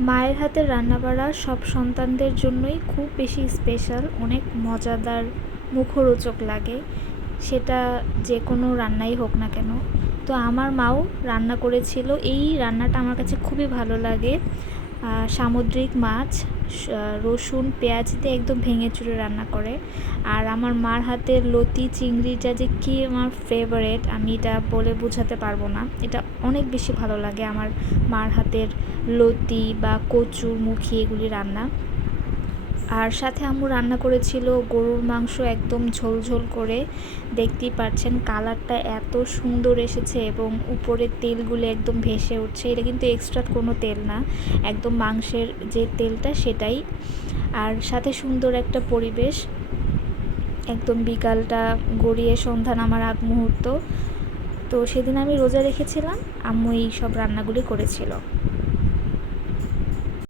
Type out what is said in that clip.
মায়ের হাতের রান্না করা সব সন্তানদের জন্যই খুব বেশি স্পেশাল অনেক মজাদার, মুখরোচক লাগে। সেটা যে কোনো রান্নাই হোক না কেন। তো আমার মাও রান্না করেছিল। এই রান্নাটা আমার কাছে খুবই ভালো লাগে। সামুদ্রিক মাছ রসুন, পেঁয়াজ দিয়ে একদম ভেঙে চুরে রান্না করে। আর আমার মার হাতের লতি চিংড়িটা যে কী আমার ফেভারেট আমি এটা বলে বোঝাতে পারব না। এটা অনেক বেশি ভালো লাগে আমার মার হাতের লতি বা কচুর মুখি এগুলি রান্না। আর সাথে আম্মু রান্না করেছিল গরুর মাংস একদম ঝোল ঝোল করে। দেখতেই পাচ্ছেন কালারটা এত সুন্দর এসেছে এবং উপরের তেলগুলো একদম ভেসে উঠছে। এটা কিন্তু এক্সট্রা কোনো তেল না, একদম মাংসের যে তেলটা সেটাই। আর সাথে সুন্দর একটা পরিবেশ, একদম বিকালটা গড়িয়ে সন্ধ্যা নামার আগ মুহূর্ত। তো সেদিন আমি রোজা রেখেছিলাম, আম্মু এই সব রান্নাগুলি করেছিল।